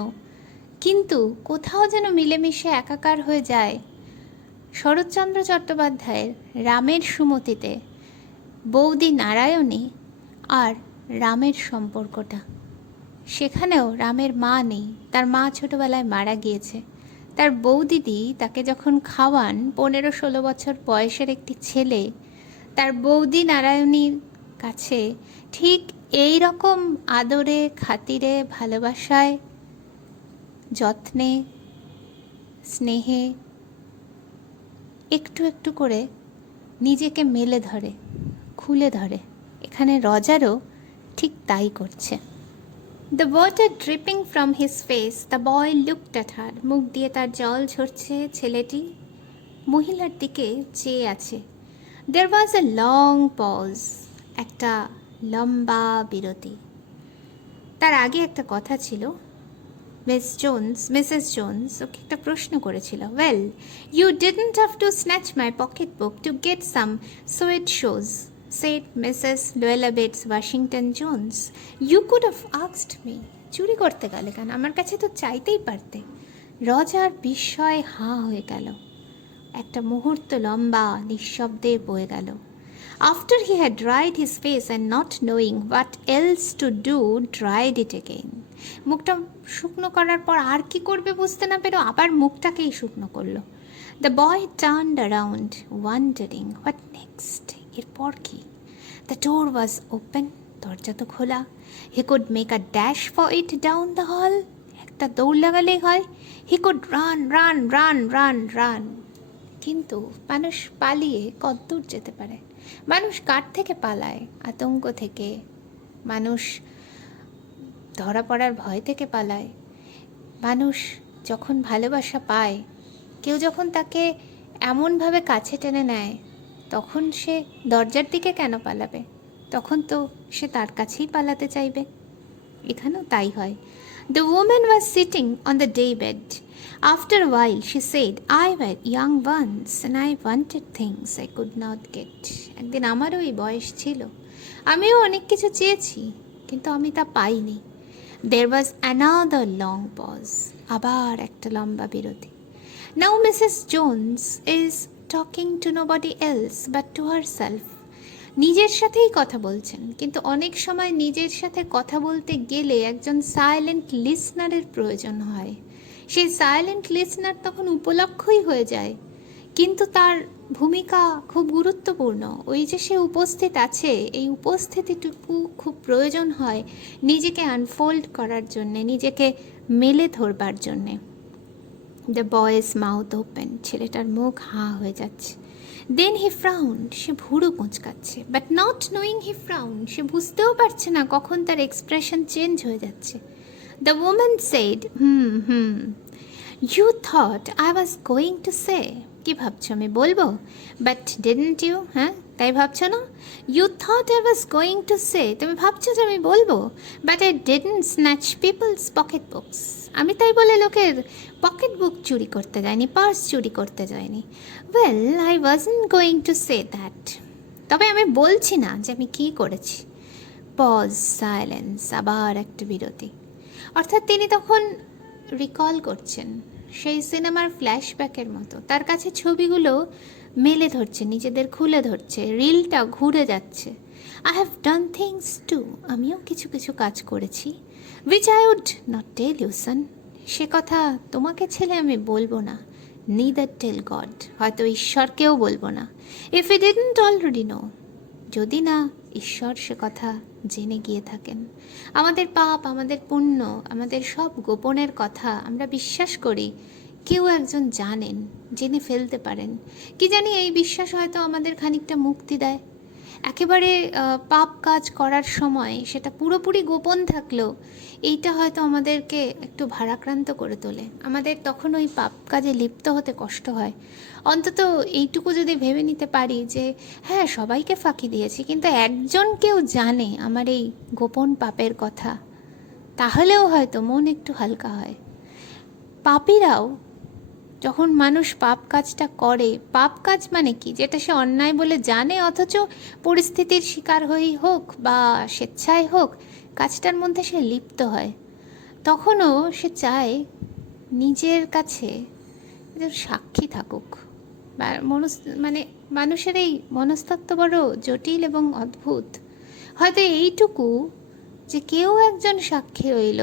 কিন্তু কোথাও যেন মিলেমিশে একাকার হয়ে যায় শরৎচন্দ্র চট্টোপাধ্যায়ের রামের সুমতিতে বৌদি নারায়ণী আর রামের সম্পর্কটা। সেখানেও রামের মা নেই, তার মা ছোটোবেলায় মারা গিয়েছে। তার বৌদিদি তাকে যখন খাওয়ান, 15-16 বছর বয়সের একটি ছেলে তার বৌদি নারায়ণীর কাছে ঠিক এই রকম আদরে, খাতিরে, ভালোবাসায়, যত্নে, স্নেহে একটু একটু করে নিজেকে মেলে ধরে, খুলে ধরে। এখানে রজারও ঠিক তাই করছে। The water dripping from his face, the boy looked at her. মুখ দিয়ে তার জল ঝরছে, ছেলেটি মহিলার দিকে চেয়ে আছে। There was a long pause, একটা লম্বা বিরতি। তার আগে একটা কথা ছিল, মিসেস জোন্স ওকে একটা প্রশ্ন করেছিল। Well, you didn't have to snatch my pocketbook to get some suede shoes, said Mrs. Luella Bates Washington Jones. You could have asked me. চুরি করতে গেলে কেন? আমার কাছে তো চাইতেই পারতে। রজার বিস্ময়ে হাঁ হয়ে গেল। একটা মুহূর্ত লম্বা নিঃশব্দে বয়ে গেল। After he had dried his face and not knowing what else to do, dried it again. মুখটা শুকনো করার পর আর কি করবে বুঝতে না পেরে আবার মুখটাকেই শুকনো করলো। The boy turned around, wondering what next. এরপর কি? The door was open. দরজা তো খোলা। He could make a dash for it down the hall. একটা দৌড় লাগালেই হয়। He could run. কিন্তু মানুষ পালিয়ে কতদূর যেতে পারে? মানুষ কার থেকে পালায়? আতঙ্ক থেকে। মানুষ ধরা পড়ার ভয় থেকে পালায়। মানুষ যখন ভালোবাসা পায়, কেউ যখন তাকে এমনভাবে কাছে টেনে নেয়, তখন সে দরজার দিকে কেন পালাবে? তখন তো সে তার কাছেই পালাতে চাইবে। এখানেও তাই হয়। The woman was sitting on the daybed. After a while she said, I were young once and I wanted things I could not get. একদিন আমারও এই বয়স ছিল, আমিও অনেক কিছু চেয়েছি, কিন্তু আমি তা পাইনি। There was another long pause. আবার একটা লম্বা বিরতি। Now Mrs. Jones is talking to nobody else but to herself. নিজের সাথেই কথা বলছেন, কিন্তু অনেক সময় নিজের সাথে কথা বলতে গেলে একজন সাইলেন্ট লিসনারের প্রয়োজন হয়। সেই সাইলেন্ট লিসনার তখন উপলক্ষই হয়ে যায়, কিন্তু তার ভূমিকা খুব গুরুত্বপূর্ণ। ওই যে সে উপস্থিত আছে, এই উপস্থিতিটুকু খুব প্রয়োজন হয় নিজেকে আনফোল্ড করার জন্যে, নিজেকে মেলে ধরবার জন্যে। দ্য বয়েজ মাউথ ওপেন, ছেলেটার মুখ হাঁ হয়ে যাচ্ছে। দেন হি ফ্রাউন্ড, সে ভুরু কুঁচকাচ্ছে। But not knowing he frowned, সে বুঝতেও পারছে না কখন তার এক্সপ্রেশন চেঞ্জ হয়ে যাচ্ছে। The woman said, hmm, you thought I was going to say, কি ভাবছো আমি বলবো? বাট ডিডন্ট ইউ, হ্যাঁ তাই ভাবছো না? You thought I was going to say, তুমি ভাবছো যে আমি বলবো। But I didn't snatch people's pocket books, আমি তাই বলে লোকের পকেট বুক চুরি করতে যাইনি, পার্স চুরি করতে যাইনি। Well, I wasn't going to say that, তবে আমি বলছি না যে আমি কী করেছি। পজ, সাইলেন্স, আবার একটা বিরতি। অর্থাৎ তিনি তখন রিকল করছেন সেই সিনেমার ফ্ল্যাশব্যাকের মতো। তার কাছে ছবিগুলো মেলে ধরছে, নিজেদের খুলে ধরছে, রিলটা ঘুরে যাচ্ছে। I have done things too, আমিও কিছু কিছু কাজ করেছি। Which I would not tell you son, সে কথা তোমাকে ছেলে আমি বলবো না। নিদার টেল গড, হয়তো ঈশ্বরকেও বলবো না। If you didn't already know, যদি না ঈশ্বর সে কথা জেনে গিয়ে থাকেন। আমাদের পাপ, আমাদের পুণ্য, আমাদের সব গোপনের কথা আমরা বিশ্বাস করি কেউ একজন জানেন, জেনে ফেলতে পারেন। কি জানি এই বিশ্বাস হয়তো আমাদের খানিকটা মুক্তি দেয়। একেবারে পাপ কাজ করার সময় সেটা পুরোপুরি গোপন থাকলেও এইটা হয়তো আমাদেরকে একটু ভারাক্রান্ত করে তোলে, আমাদের তখন ওই পাপ কাজে লিপ্ত হতে কষ্ট হয়। অন্তত এইটুকু যদি ভেবে নিতে পারি যে হ্যাঁ সবাইকে ফাঁকি দিয়েছি, কিন্তু একজন কেউ জানে আমার এই গোপন পাপের কথা, তাহলেও হয়তো মন একটু হালকা হয়। পাপীরাও যখন মানুষ পাপ কাজটা করে, পাপ কাজ মানে কি, যেটা সে অন্যায় বলে জানে অথচ পরিস্থিতির শিকার হয়েই হোক বা স্বেচ্ছায় হোক কাজটার মধ্যে সে লিপ্ত হয়, তখনও সে চায় নিজের কাছে সাক্ষী থাকুক। বা মানে মানুষের এই মনস্তত্ত্ব বড় জটিল এবং অদ্ভুত। হয়তো এইটুকু যে কেউ একজন সাক্ষী রইল,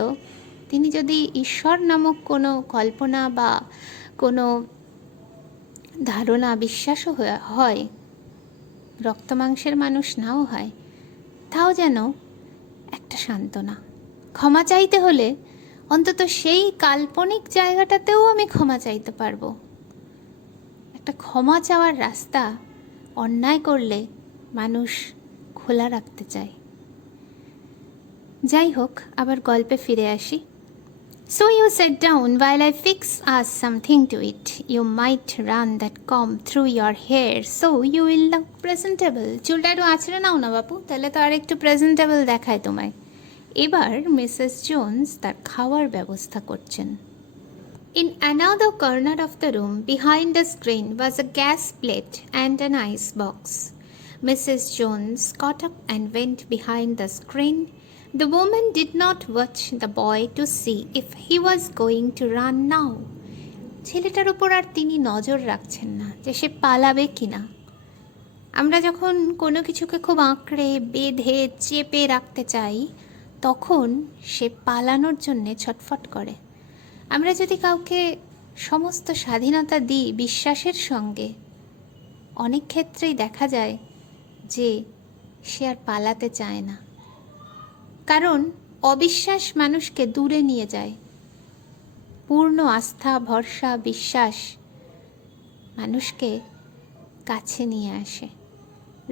তিনি যদি ঈশ্বর নামক কোনো কল্পনা বা কোনো ধারণা বিশ্বাসও হয়, রক্তমাংসের মানুষ নাও হয়, তাও যেন একটা সান্ত্বনা। ক্ষমা চাইতে হলে অন্তত সেই কাল্পনিক জায়গাটাতেও আমি ক্ষমা চাইতে পারবো। একটা ক্ষমা চাওয়ার রাস্তা অন্যায় করলে মানুষ খোলা রাখতে চায়। যাই হোক, আবার গল্পে ফিরে আসি। So you sat down while I fix us something to eat. You might run that comb through your hair so you will look presentable. চুলটা একটু আঁচড়ে নাও না বাপু, তাহলে তো আর একটু প্রেজেন্টেবল দেখায় তোমায়। এবার মিসেস জোন্স তার খাওয়ার ব্যবস্থা করছেন। In another corner of the room, behind a screen, was a gas plate and an ice box. Mrs. Jones got up and went behind the screen. The woman did not watch the boy to see if he was going to run now. ছেলেটার উপর আর তিনি নজর রাখছেন না যে সে পালাবে কিনা। আমরা যখন কোনো কিছুকে খুব আঁকড়ে বেঁধে চেপে রাখতে চাই, তখন সে পালানোর জন্যে ছটফট করে। আমরা যদি কাউকে সমস্ত স্বাধীনতা দিই বিশ্বাসের সঙ্গে, অনেক ক্ষেত্রেই দেখা যায় যে সে আর পালাতে চায় না। কারণ অবিশ্বাস মানুষকে দূরে নিয়ে যায়, পূর্ণ আস্থা, ভরসা, বিশ্বাস মানুষকে কাছে নিয়ে আসে।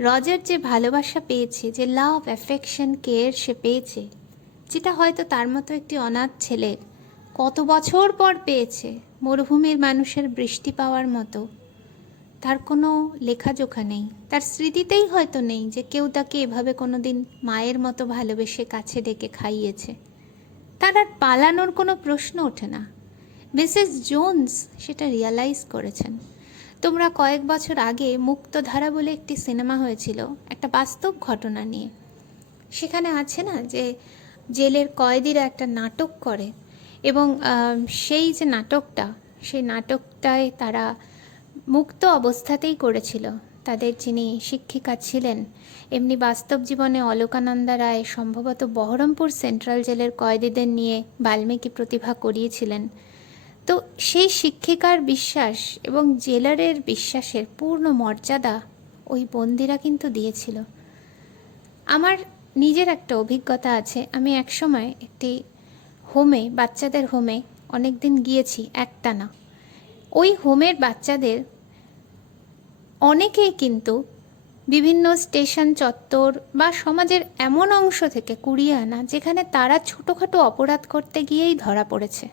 রজার যে ভালোবাসা পেয়েছে, যে লাভ, অ্যাফেকশন, কেয়ার সে পেয়েছে, যেটা হয়তো তার মতো একটি অনাথ ছেলে কত বছর পর পেয়েছে, মরুভূমির মানুষের বৃষ্টি পাওয়ার মতো, তার কোনো লেখাজোখা নেই। তার স্মৃতিতেই হয়তো নেই যে কেউ তাকে এভাবে কোনো দিন মায়ের মতো ভালোবেসে কাছে ডেকে খাইয়েছে। তার আর পালানোর কোনো প্রশ্ন ওঠে না। মিসেস জোন্স সেটা রিয়ালাইজ করেছেন। তোমরা কয়েক বছর আগে মুক্তধারা বলে একটি সিনেমা হয়েছিল, একটা বাস্তব ঘটনা নিয়ে। সেখানে আছে না যে জেলের কয়েদিরা একটা নাটক করে, এবং সেই যে নাটকটা, সেই নাটকটায় তারা মুক্ত অবস্থাতেই করেছিল। তাদের যিনি শিক্ষিকা ছিলেন, এমনি বাস্তব জীবনে অলকানন্দা রায় সম্ভবত বহরমপুর সেন্ট্রাল জেলের কয়েদিদের নিয়ে বাল্মীকি প্রতিভা করিয়েছিলেন। তো সেই শিক্ষিকার বিশ্বাস এবং জেলারের বিশ্বাসের পূর্ণ মর্যাদা ওই বন্দিরা কিন্তু দিয়েছিল। আমার নিজের একটা অভিজ্ঞতা আছে। আমি একসময় একটি হোমে, বাচ্চাদের হোমে অনেক দিন গিয়েছি একটানা। ওই হোমের বাচ্চাদের অনেকেই কিন্তু বিভিন্ন স্টেশন চত্বর বা সমাজের এমন অংশ থেকে কুড়িয়ে আনা, যেখানে তারা ছোটোখাটো অপরাধ করতে গিয়েই ধরা পড়েছে।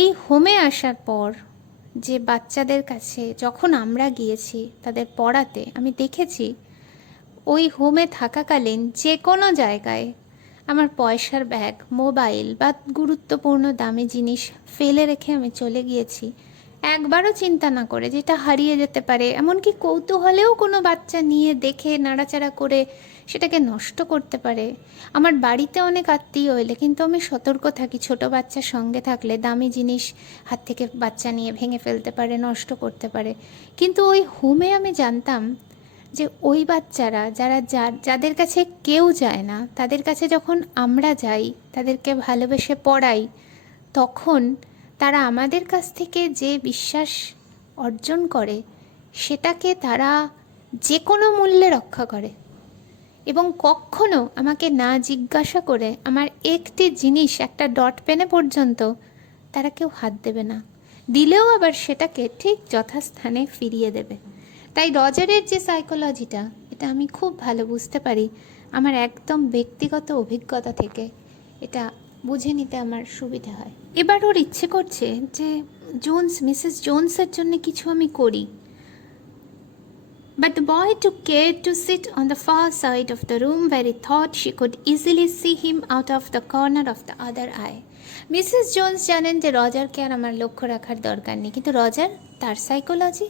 এই হোমে আসার পর যে বাচ্চাদের কাছে যখন আমরা গিয়েছি তাদের পড়াতে, আমি দেখেছি ওই হোমে থাকাকালীন যে কোনো জায়গায় আমার পয়সার ব্যাগ, মোবাইল বা গুরুত্বপূর্ণ দামি জিনিস ফেলে রেখে আমি চলে গিয়েছি, একবারও চিন্তা না করে যেটা হারিয়ে যেতে পারে। এমনকি কৌতূহলেও কোনো বাচ্চা নিয়ে দেখে নাড়াচাড়া করে সেটাকে নষ্ট করতে পারে। আমার বাড়িতে অনেক আত্মীয় এলে কিন্তু আমি সতর্ক থাকি, ছোট বাচ্চার সঙ্গে থাকলে দামি জিনিস হাত থেকে বাচ্চা নিয়ে ভেঙে ফেলতে পারে, নষ্ট করতে পারে। কিন্তু ওই হোমে আমি জানতাম যে ওই বাচ্চারা যাদের কাছে কেউ যায় না, তাদের কাছে যখন আমরা যাই, তাদেরকে ভালোবেসে পড়াই, তখন তারা আমাদের কাছ থেকে যে বিশ্বাস অর্জন করে সেটাকে তারা যে কোনো মূল্যে রক্ষা করে। এবং কখনো আমাকে না জিজ্ঞাসা করে আমার একটি জিনিস, একটা ডট পেনে পর্যন্ত তারা কেউ হাত দেবে না, দিলেও আবার সেটাকে ঠিক যথাস্থানে ফিরিয়ে দেবে। তাই রজারের যে সাইকোলজিটা, এটা আমি খুব ভালো বুঝতে পারি। আমার একদম ব্যক্তিগত অভিজ্ঞতা থেকে এটা বুঝে নিতে আমার সুবিধা হয়। এবার ওর ইচ্ছে করছে যে মিসেস জোনসের জন্য কিছু আমি করি। But the boy took care to sit on the far side of the room where he thought she could easily see him out of the corner of the other eye. Mrs Jones জানেন যে রজারকে আর আমার লক্ষ্য রাখার দরকার নেই, কিন্তু Roger, তার psychology,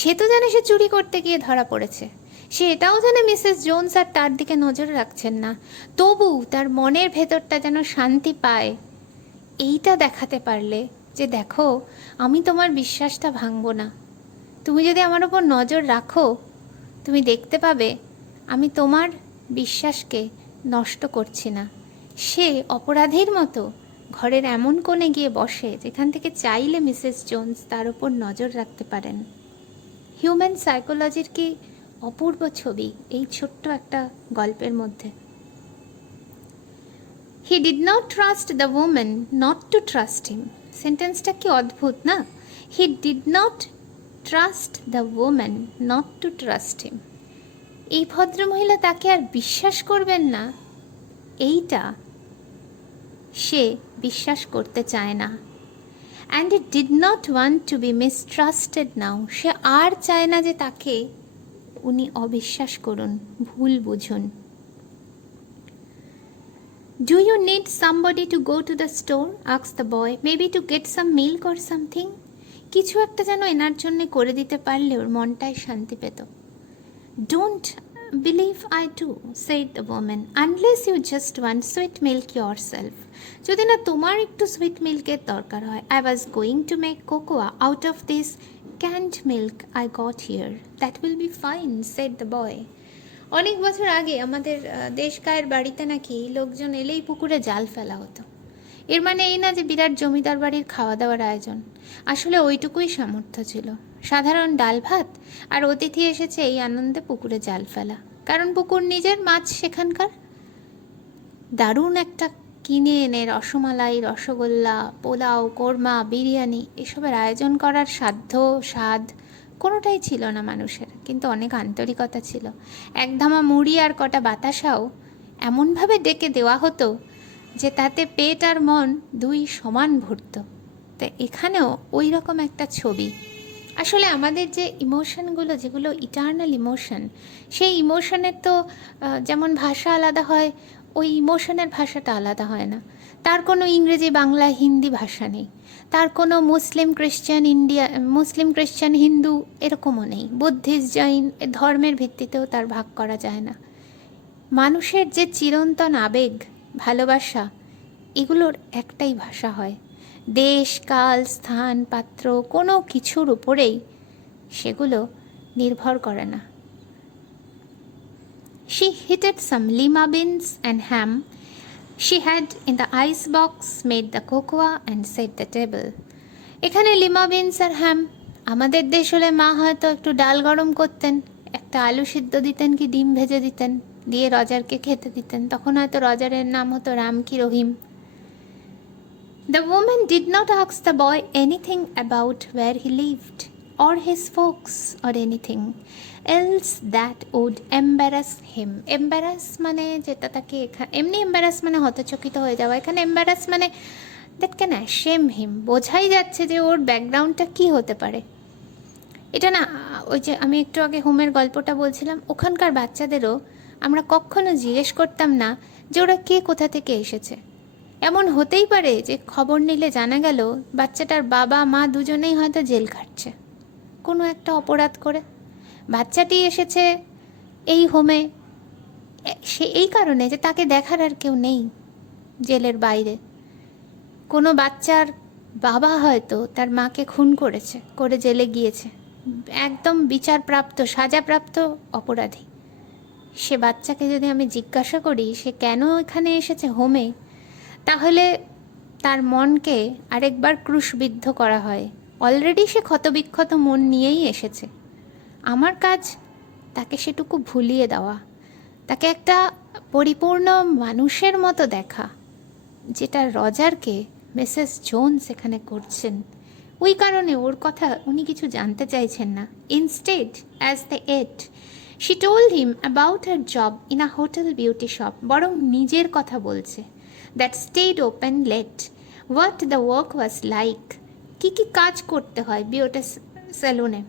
সে তো জানে সে চুরি করতে গিয়ে ধরা পড়েছে। সে এটাও জানে মিসেস জোনস আর তার দিকে নজর রাখছেন না, তবু তার মনের ভেতরটা যেন শান্তি পায়। এইটা দেখাতে পারলে যে দেখো, আমি তোমার বিশ্বাসটা ভাঙবো না, তুমি যদি আমার ওপর নজর রাখো, তুমি দেখতে পাবে আমি তোমার বিশ্বাসকে নষ্ট করছি না। সে অপরাধীর মতো ঘরের এমন কোণে গিয়ে বসে যেখান থেকে চাইলে মিসেস জোনস তার ওপর নজর রাখতে পারেন। হিউম্যান সাইকোলজির কি অপূর্ব ছবি এই ছোট্ট একটা গল্পের মধ্যে। হি did not trust the woman not to trust him. সেন্টেন্সটা কি অদ্ভুত না? হি did not trust the woman not to trust him. এই ভদ্রমহিলা তাকে আর বিশ্বাস করবেন না, এইটা সে বিশ্বাস করতে চায় না। And he did not want to be mistrusted now. সে আর চায় না যে তাকে উনি অবিশ্বাস করুন, ভুল বুঝুন। Do you need somebody to go to the store? Asked the boy, maybe to get some milk or something. কিছু একটা যেন এনার জন্যে করে দিতে পারলে ওর মনটায় শান্তি পেত। Don't believe I do, said the woman, unless you just want sweet milk yourself. যদি না তোমার একটু সুইট মিল্কের দরকার হয়। I was going to make cocoa out of this canned milk I got here, that will be fine, said the boy. অনেক বছর আগে আমাদের দেশকায়ের বাড়িতে নাকি লোকজন এলেই পুকুরে জাল ফেলা হতো। এর মানে এই না যে বিরাট জমিদার বাড়ির খাওয়া দাওয়ার আয়োজন, আসলে ওইটুকুই সামর্থ্য ছিল, সাধারণ ডাল ভাত, আর অতিথি এসেছে এই আনন্দে পুকুরে জাল ফেলা, কারণ পুকুর নিজের, মাছ সেখানকার। দারুণ একটা কিনে এনে রসমালাই, রসগোল্লা, পোলাও, কোরমা, বিরিয়ানি এসবের আয়োজন করার স্বাদ কোনোটাই ছিল না মানুষের, কিন্তু অনেক আন্তরিকতা ছিল। এক ধামা মুড়ি আর কটা বাতাসাও এমনভাবে ডেকে দেওয়া হতো যে তাতে পেট আর মন দুই সমান ভরত। তো এখানেও ওই রকম একটা ছবি। আসলে আমাদের যে ইমোশনগুলো, যেগুলো ইটার্নাল ইমোশন, সেই ইমোশনের তো যেমন ভাষা আলাদা হয়, ওই ইমোশনের ভাষাটা আলাদা হয় না। তার কোনো ইংরেজি, বাংলা, হিন্দি ভাষা নেই। তার কোনো মুসলিম খ্রিশ্চান, হিন্দু এরকমও নেই। বুদ্ধিস্ট, জৈন ধর্মের ভিত্তিতেও তার ভাগ করা যায় না। মানুষের যে চিরন্তন আবেগ, ভালোবাসা, এগুলোর একটাই ভাষা হয়। দেশ, কাল, স্থান, পাত্র কোনো কিছুর উপরেই সেগুলো নির্ভর করে না। She heated some lima beans and ham. She had in the ice box made the cocoa and set the table. এখানে লিমা বিনস আর হ্যাম। আমাদের দেশ হলে মা হয়তো একটু ডাল গরম করতেন, একটা আলু সিদ্ধ দিতেন কি ডিম ভেজে দিতেন, দিয়ে রজারকে খেতে দিতেন। তখন হয়তো রজারের নাম হতো রাম কি রহিম। The woman did not ask the boy anything about where he lived or his folks or anything else that would embarrass him. Embarrass মানে যেটা তাকে এমনি embarrass মানে হতচকিত হয়ে যাওয়া, এখানে embarrass মানে দ্যাট ক্যান shame him। বোঝাই যাচ্ছে যে ওর ব্যাকগ্রাউন্ডটা কী হতে পারে। এটা না, ওই যে আমি একটু আগে হোমের গল্পটা বলছিলাম, ওখানকার বাচ্চাদেরও আমরা কখনো জিজ্ঞেস করতাম না যে ওরা কে কোথা থেকে এসেছে। এমন হতেই পারে যে খবর নিলে জানা গেল বাচ্চাটার বাবা মা দুজনেই হয়তো জেল খাটছে কোনো একটা অপরাধ করে। বাচ্চাটি এসেছে এই হোমে সে এই কারণে যে তাকে দেখার আর কেউ নেই জেলের বাইরে। কোনো বাচ্চার বাবা হয়তো তার মাকে খুন করেছে, করে জেলে গিয়েছে, একদম বিচারপ্রাপ্ত সাজাপ্রাপ্ত অপরাধী। সে বাচ্চাকে যদি আমি জিজ্ঞাসা করি সে কেন এখানে এসেছে হোমে, তাহলে তার মনকে আরেকবার ক্রুশবিদ্ধ করা হয়। অলরেডি সে ক্ষতবিক্ষত মন নিয়েই এসেছে। আমার কাজ তাকে সেটুকু ভুলিয়ে দেওয়া, তাকে একটা পরিপূর্ণ মানুষের মতো দেখা, যেটা রজারকে মিসেস জোনস এখানে করছেন। ওই কারণে ওর কথা উনি কিছু জানতে চাইছেন না। Instead as the ate she told him about her job in a hotel beauty shop. বরং নিজের কথা বলছে, that stayed open late, what the work was like. কী কী কাজ করতে হয় বিউটি স্যালুনে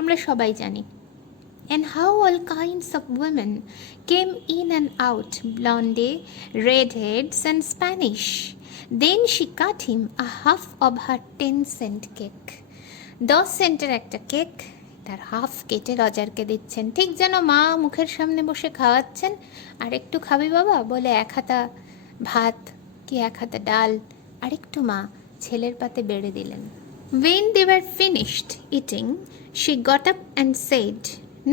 আমরা সবাই জানি। And how all kinds of women came in and out, blonde, redheads and Spanish. Then she cut him a half of her 10-cent cake. 10 সেন্টের একটা cake তার হাফ কেটে রজারকে দিচ্ছেন, ঠিক যেন মা মুখের সামনে বসে খাওয়াচ্ছেন। আর একটু খাবি বাবা বলে এক হাতা ভাত কি এক হাতা ডাল আর একটু মা ছেলের পাতে বেড়ে দিলেন। When they were finished eating, she got up and said,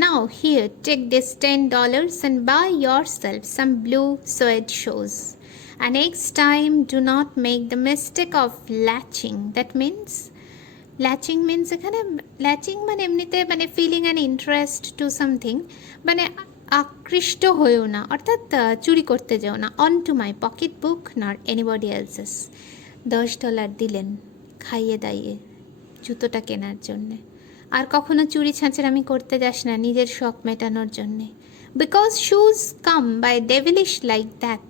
"Now here, take this $10 and buy yourself some blue suede shoes. And next time, do not make the mistake of latching." That means, latching means এখানে latching মানে এমনিতে মানে feeling an interest to something, মানে আকৃষ্ট হয়েও না, অর্থাৎ চুরি করতে যেও না। On to my pocket book not anybody else's. $10 দিলেন খাইয়ে দাইয়ে জুতোটা কেনার জন্যে। আর কখনো চুরি ছাঁচেরামি করতে যাস না নিজের শখ মেটানোর জন্যে। Because shoes come by devilish like that.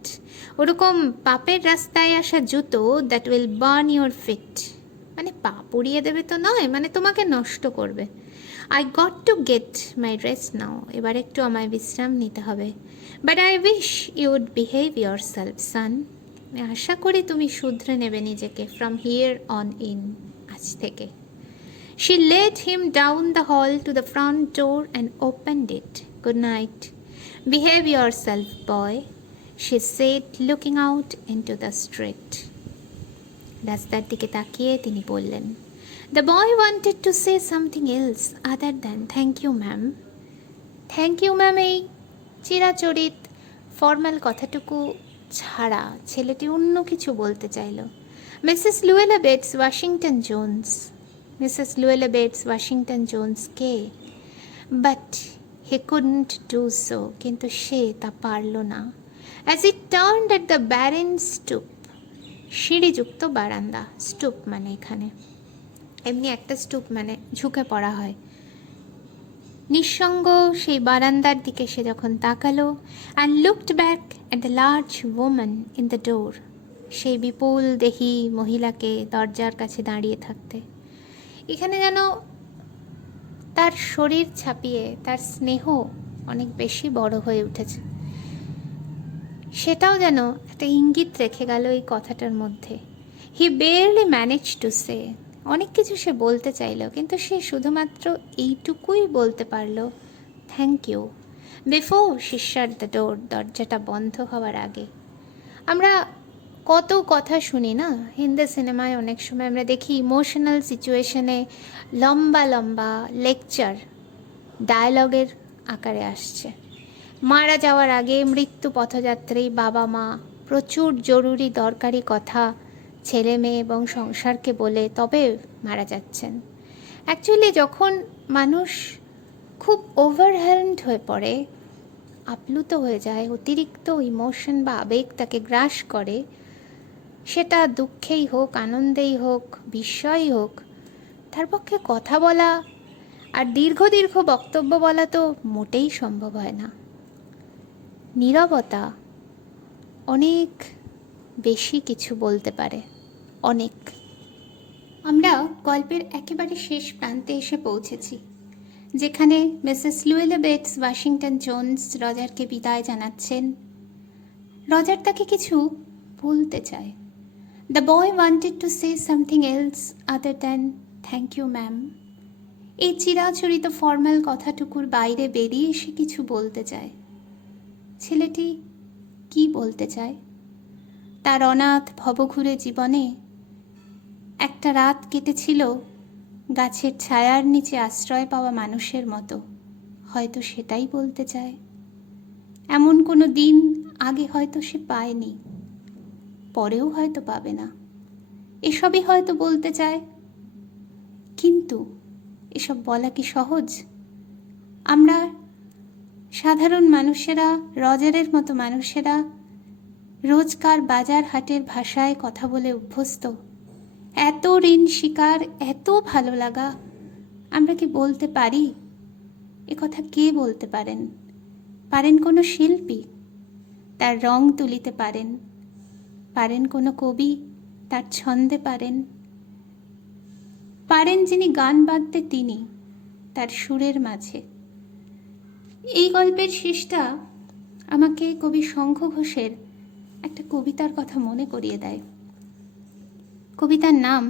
ওরকম পাপের রাস্তায় আসা জুতো that will burn your feet, মানে পা পুড়িয়ে দেবে তো নয়, মানে তোমাকে নষ্ট করবে। I got to get my rest now. এবার একটু আমায় বিশ্রাম নিতে হবে। But I wish you would behave yourself son. আশা করি তুমি শুধরে নেবে নিজেকে ফ্রম হিয়ার অন ইন, আজ থেকে। She led him down the hall to the front door and opened it. "Good night. Behave yourself, boy," she said, looking out into the street. রাস্তার দিকে তাকিয়ে তিনি বললেন। The boy wanted to say something else other than "Thank you, ma'am." Thank you ma'am এই চিরাচরিত formal কথাটুকু ছাড়া ছেলেটি অন্য কিছু বলতে চাইল। Mrs Luella Bates Washington Jones. Mrs Luella Bates Washington Jones কে? But he couldn't do so, কিন্তু সে তা পারল না। As it turned at the barren stoop, সিঁড়িযুক্ত বারান্দা। স্টুপ মানে এখানে এমনি একটা স্টুপ মানে ঝুঁকে পড়া হয়। নিঃসঙ্গ সেই বারান্দার দিকে সে যখন তাকালো, and looked back at the large woman in the door, সেই বিপুল দেহি মহিলাকে দরজার কাছে দাঁড়িয়ে থাকতে। এখানে যেন তার শরীর ছাপিয়ে তার স্নেহ অনেক বেশি বড় হয়ে উঠেছে। সেটাও যেন একটা ইঙ্গিত রেখে গেল এই কথাটার মধ্যে। হি বেয়ারলি ম্যানেজ টু সে, অনেক কিছু সে বলতে চাইল, কিন্তু সে শুধুমাত্র এইটুকুই বলতে পারল, thank you, before she shut the door, দরজাটা বন্ধ হওয়ার আগে। আমরা কত কথা শুনি না হিন্দি সিনেমায়, অনেক সময় আমরা দেখি ইমোশনাল সিচুয়েশনে লম্বা লম্বা লেকচার ডায়ালগের আকারে আসছে। মারা যাওয়ার আগে মৃত্যু পথযাত্রী বাবা মা প্রচুর জরুরি দরকারি কথা ছেলে মেয়ে এবং সংসারকে বলে তবে মারা যাচ্ছেন। অ্যাকচুয়ালি যখন মানুষ খুব ওভারহেলমড হয়ে পড়ে, আপ্লুত হয়ে যায়, অতিরিক্ত ইমোশন বা আবেগ তাকে গ্রাস করে, সেটা দুঃখেই হোক, আনন্দেই হোক, বিস্ময়ই হোক, তার পক্ষে কথা বলা আর দীর্ঘ দীর্ঘ বক্তব্য বলা তো মোটেই সম্ভব হয় না। নীরবতা অনেক বেশি কিছু বলতে পারে, অনেক। আমরা গল্পের একেবারে শেষ প্রান্তে এসে পৌঁছেছি, যেখানে Mrs Luella Bates Washington Jones রজারকে বিদায় জানাচ্ছেন। রজার তাকে কিছু বলতে চায়। The boy wanted to say something else other than thank you ma'am. এই চিরাচরিত ফর্মাল কথাটুকুর বাইরে বেরিয়ে এসে কিছু বলতে চায়। ছেলেটি কি বলতে চায়? তার অনাথ ভবঘুরে জীবনে একটা রাত কেটেছিল গাছের ছায়ার নিচে আশ্রয় পাওয়া মানুষের মতো, হয়তো সেটাই বলতে চায়। এমন কোনো দিন আগে হয়তো সে পায়নি, পরেও হয়তো পাবে না, এসবই হয়তো বলতে চায়। কিন্তু এসব বলা কি সহজ? আমরা সাধারণ মানুষেরা, রজারের মতো মানুষেরা রোজকার বাজার হাটের ভাষায় কথা বলে অভ্যস্ত। এত ঋণ শিকার, এত ভালো লাগা আমরা কি বলতে পারি? এ কথা কে বলতে পারেন? পারেন কোনো শিল্পী, তার রং তুলিতে পারেন। পারেন কোনো কবি, তার ছন্দে পারেন। পারেন যিনি গান বাঁধতে, তিনি তার সুরের মাঝে। এই গল্পের শেষটা আমাকে কবি শঙ্খ ঘোষের একটা কবিতার কথা মনে করিয়ে দেয়। কবিতার নাম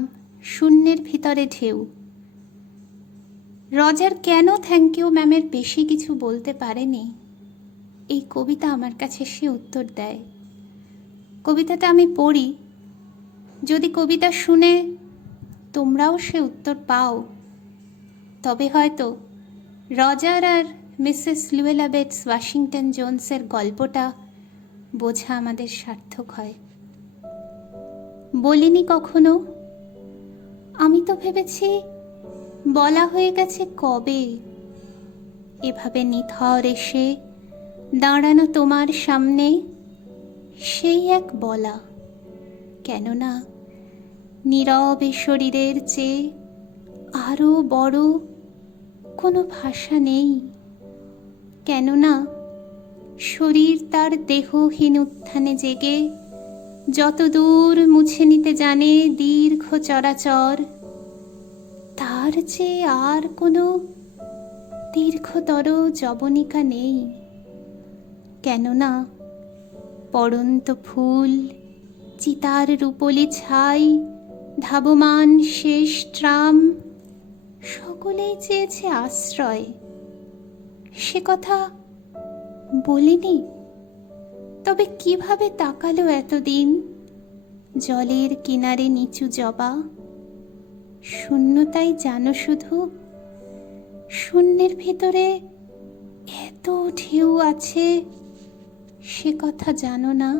শূন্যের ভিতরে ঢেউ। রজার কেন থ্যাংক ইউ ম্যামের বেশি কিছু বলতে পারেনি, এই কবিতা আমার কাছে সে উত্তর দেয়। কবিতাটা আমি পড়ি, যদি কবিতা শুনে তোমরাও সে উত্তর পাও, তবে হয়তো রজার আর মিসেস লুয়েলা বেটস ওয়াশিংটন জোন্সের গল্পটা বোঝা আমাদের সার্থক হয়। বলিনি কখনো, আমি তো ভেবেছি বলা হয়ে গেছে কবে। এভাবে নিথর এসে দাঁড়ানো তোমার সামনে, সেই এক বলা। কেননা নীরবে শরীরের চেয়ে আরও বড় কোনো ভাষা নেই। কেননা শরীর তার দেহহীন উত্থানে জেগে যত দূর মুছে নিতে জানে দীর্ঘ চরাচর, তার চেয়ে আর কোনো দীর্ঘতর যবনিকা নেই। কেননা পড়ন্ত ফুল, চিতার রূপলি ছাই, ধাবমান শেষ ট্রাম, সকলেই চেয়েছে আশ্রয়। সে কথা বলিনি, তবে কিভাবে তাকালো এতদিন জলের কিনারে নিচু জবা। শূন্যতাই জানো শুধু, শূন্যের ভেতরে এত ঢেউ আছে, সে কথা জানো না।